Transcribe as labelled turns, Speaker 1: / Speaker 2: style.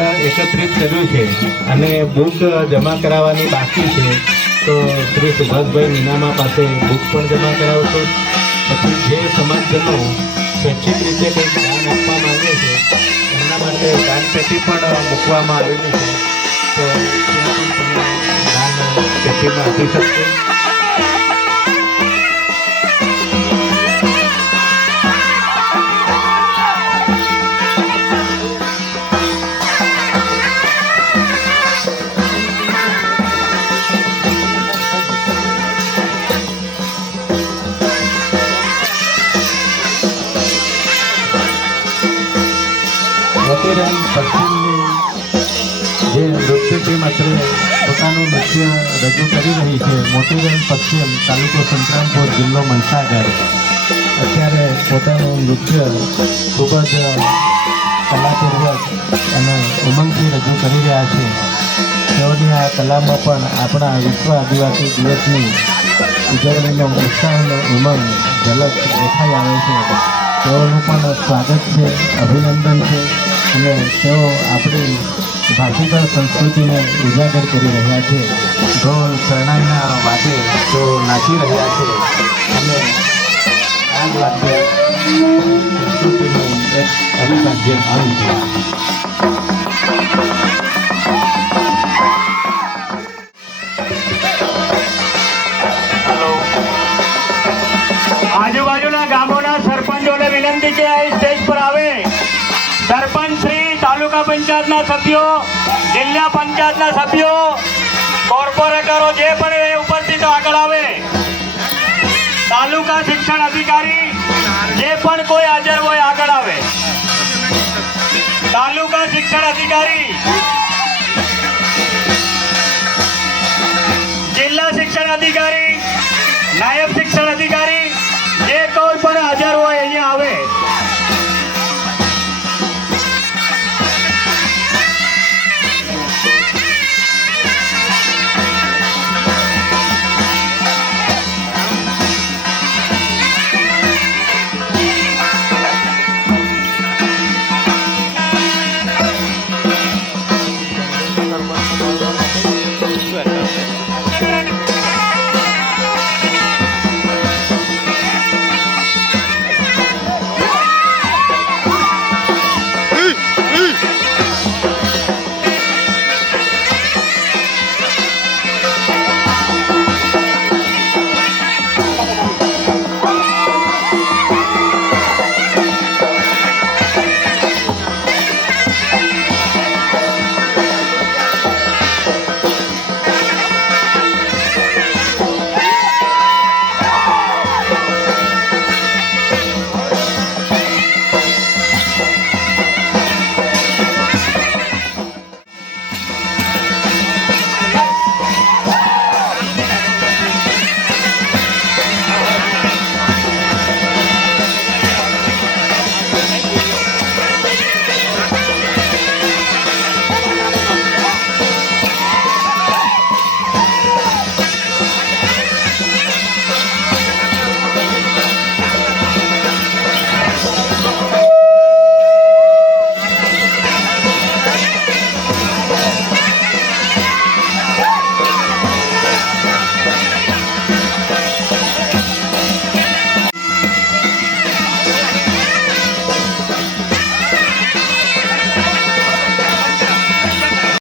Speaker 1: Fund એકત્રિત કર્યું છે અને બુક જમા કરાવવાની બાકી છે, તો શ્રી સુભાષભાઈ મીનામા પાસે બુક પણ જમા કરાવશો. પછી જે સમાજજનો સ્વૈચ્છિક રીતે કંઈક દાન આપવા માગે છે, એમના માટે દાન પેટી પણ મૂકવામાં આવેલી છે. તો દાન પેટીમાં આપી શકશો. મોતીરામ પશ્ચિમની જે નૃત્ય ટીમ અત્રે પોતાનું નૃત્ય રજૂ કરી રહી છે મોતીરામ પશ્ચિમ, તાલુકો સંતરામપુર જિલ્લો મહીસાગર. અત્યારે પોતાનું નૃત્ય ખૂબ જ કલાપૂર્વક અને ઉમંગથી રજૂ કરી રહ્યા છે. તેઓની આ કલામાં પણ આપણા વિશ્વ આદિવાસી દિવસની ઉજવણીનો અને ઉમંગ ઝલક દેખાઈ આવે છે. તેઓનું પણ સ્વાગત છે, અભિનંદન છે. અને તેઓ આપણી ભાષિકા સંસ્કૃતિને ઉજાગર કરી રહ્યા છે. ઢોલ શરણાઈના વાદે તેઓ નાચી રહ્યા છે. અને આ વાદ્ય સંસ્કૃતિનું એક અવિભાજ્ય અંગ છે.
Speaker 2: આજુબાજુના પંચાયતના સભ્યો, જિલ્લા પંચાયતના સભ્યો, કોર્પોરેટરો જે પણ એ ઉપસ્થિત આગળ આવે, તાલુકા શિક્ષણ અધિકારી જે પણ કોઈ હાજર હોય આગળ આવે. તાલુકા શિક્ષણ અધિકારી